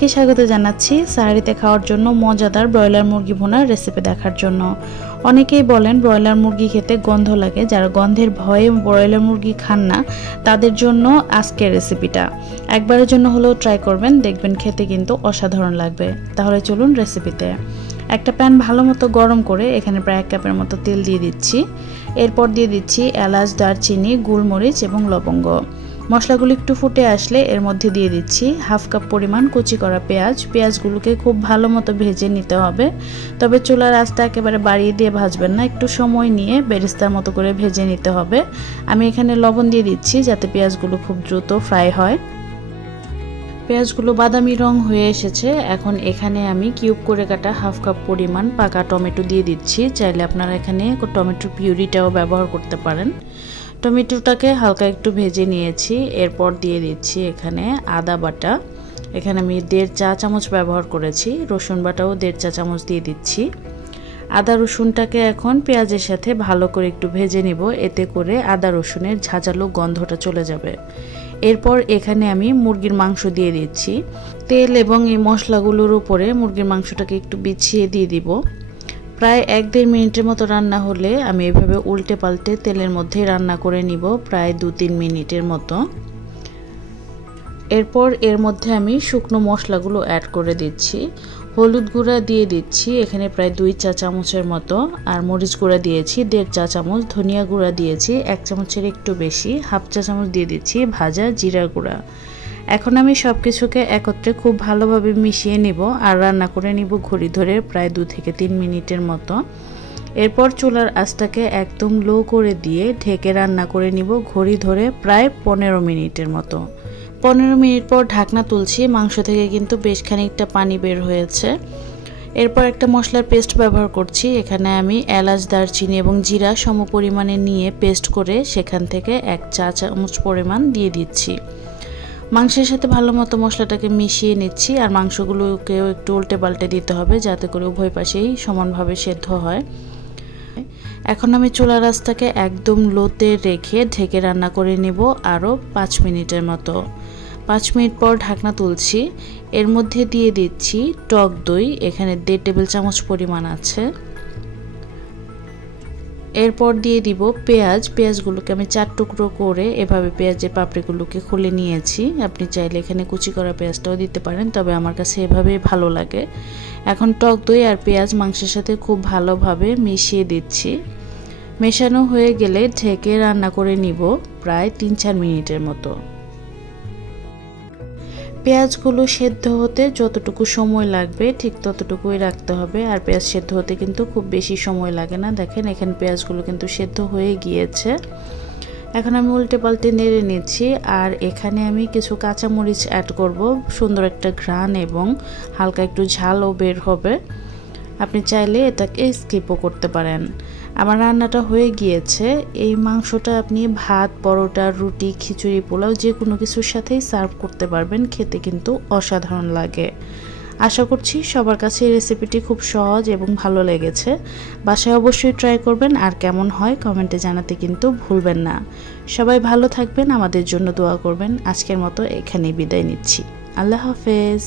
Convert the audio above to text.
সবাইকে স্বাগত জানাচ্ছি সাহারিতে খাওয়ার জন্য মজাদার ব্রয়লার মুরগি ভুনার রেসিপি দেখার জন্য। অনেকেই বলেন ব্রয়লার মুরগি খেতে গন্ধ লাগে, যারা গন্ধের ভয়ে ব্রয়লার মুরগি খান না তাদের জন্য আজকের রেসিপিটা একবারের জন্য হলেও ট্রাই করবেন, দেখবেন খেতে কিন্তু অসাধারণ লাগবে। তাহলে চলুন রেসিপিতে। একটা প্যান ভালো মতো গরম করে এখানে প্রায় 1 কাপের মতো তেল দিয়ে দিচ্ছি। এরপর দিয়ে দিচ্ছি এলাচ, দারচিনি, গোলমরিচ এবং লবঙ্গ। মশলাগুলো একটু ফুটে আসলে এর মধ্যে দিয়ে দিচ্ছি 1/2 কাপ পরিমাণ কুচি করা পেঁয়াজ। পেঁয়াজগুলোকে খুব ভালো মতো ভেজে নিতে হবে, তবে চুলার আঁচটা একেবারে বাড়িয়ে দিয়ে ভাজবেন না, একটু সময় নিয়ে বেরেস্তার মতো করে ভেজে নিতে হবে। আমি এখানে লবণ দিয়ে দিচ্ছি যাতে পেঁয়াজগুলো খুব দ্রুত ফ্রাই হয়। পেঁয়াজগুলো বাদামি রং হয়ে এসেছে। এখন এখানে আমি কিউব করে কাটা 1/2 কাপ পরিমাণ পাকা টমেটো দিয়ে দিচ্ছি। চাইলে আপনারা এখানে টমেটোর পিউরিটাও ব্যবহার করতে পারেন। টমেটোটাকে হালকা একটু ভেজে নিয়েছি। এরপর দিয়ে দিচ্ছি এখানে আদা বাটা। এখানে আমি 1.5 চা চামচ ব্যবহার করেছি। রসুন বাটাও 1.5 চা চামচ দিয়ে দিচ্ছি। আদা রসুনটাকে এখন পেঁয়াজের সাথে ভালো করে একটু ভেজে নিব, এতে করে আদা রসুনের ঝাঁঝালো গন্ধটা চলে যাবে। এরপর এখানে আমি মুরগির মাংস দিয়ে দিচ্ছি। তেল এবং এই মশলাগুলোর উপরে মুরগির মাংসটাকে একটু বিছিয়ে দিয়ে দিব। প্রায় 1-1.5 মিনিটের মতো রান্না হলে আমি এভাবে উল্টে পাল্টে তেলের মধ্যে রান্না করে নিব প্রায় 2-3 মিনিটের মতো। এরপর এর মধ্যে আমি শুকনো মশলাগুলো অ্যাড করে দিচ্ছি। হলুদ গুঁড়া দিয়ে দিচ্ছি এখানে প্রায় 2 চা চামচের মতো, আর মরিচ গুঁড়া দিয়েছি 1.5 চা চামচ, ধনিয়া গুঁড়া দিয়েছি 1 চামচের একটু বেশি, 1/2 চা চামচ দিয়ে দিচ্ছি ভাজা জিরা গুঁড়া। এখন আমি সব কিছুকে একত্রে খুব ভালোভাবে মিশিয়ে নিব আর রান্না করে নিব ঘড়ি ধরে প্রায় 2 থেকে 3 মিনিটের মতো। এরপর চুলার আঁচটাকে একদম লো করে দিয়ে ঢেকে রান্না করে নিব ঘড়ি ধরে প্রায় 15 মিনিটের মতো। 15 মিনিট পর ঢাকনা তুলছি। মাংস থেকে কিন্তু বেশ খানিকটা পানি বের হয়েছে। এরপর একটা মশলার পেস্ট ব্যবহার করছি। এখানে আমি এলাচ, দারচিনি এবং জিরা সম পরিমাণে নিয়ে পেস্ট করে সেখান থেকে 1 চা চামচ পরিমাণ দিয়ে দিচ্ছি। মাংসের সাথে ভালো মতো মশলাটাকে মিশিয়ে নিচ্ছি, আর মাংসগুলোকেও একটু উল্টে পাল্টে দিতে হবে যাতে করে উভয় পাশেই সমানভাবে সেদ্ধ হয়। এখন আমি চুলার আঁচটাকে একদম লোতে রেখে ঢেকে রান্না করে নেব আরও 5 মিনিটের মতো। 5 মিনিট পর ঢাকনা তুলছি। এর মধ্যে দিয়ে দিচ্ছি টক দই, এখানে 1.5 টেবিল চামচ পরিমাণ আছে। এরপর দিয়ে দিব পেঁয়াজগুলোকে আমি 4 টুকরো করে এভাবে পেঁয়াজের পাপড়িগুলোকে খুলে নিয়েছি। আপনি চাইলে এখানে কুচি করা পেঁয়াজটাও দিতে পারেন, তবে আমার কাছে এভাবেই ভালো লাগে। এখন টক দই আর পেঁয়াজ মাংসের সাথে খুব ভালোভাবে মিশিয়ে দিচ্ছি। মেশানো হয়ে গেলে ঢেকে রান্না করে নিব প্রায় 3-4 মিনিটের মতো। পেঁয়াজগুলো সেদ্ধ হতে যতটুকু সময় লাগবে ঠিক ততটুকুই রাখতে হবে, আর পেঁয়াজ সেদ্ধ হতে কিন্তু খুব বেশি সময় লাগে না। দেখেন এখানে পেঁয়াজগুলো কিন্তু সেদ্ধ হয়ে গিয়েছে। এখন আমি উল্টে পাল্টে নেড়ে নিচ্ছি, আর এখানে আমি কিছু কাঁচামরিচ অ্যাড করব। সুন্দর একটা ঘ্রাণ এবং হালকা একটু ঝালও বের হবে। আপনি চাইলে এটাকে স্কিপও করতে পারেন। আমার রান্নাটা হয়ে গিয়েছে। এই মাংসটা আপনি ভাত, পরোটা, রুটি, খিচুড়ি, পোলাও যে কোনো কিছুর সাথেই সার্ভ করতে পারবেন, খেতে কিন্তু অসাধারণ লাগে। আশা করছি সবার কাছে এই রেসিপিটি খুব সহজ এবং ভালো লেগেছে। বাসায় অবশ্যই ট্রাই করবেন, আর কেমন হয় কমেন্টে জানাতে কিন্তু ভুলবেন না। সবাই ভালো থাকবেন, আমাদের জন্য দোয়া করবেন। আজকের মতো এখানেই বিদায় নিচ্ছি। আল্লাহ হাফেজ।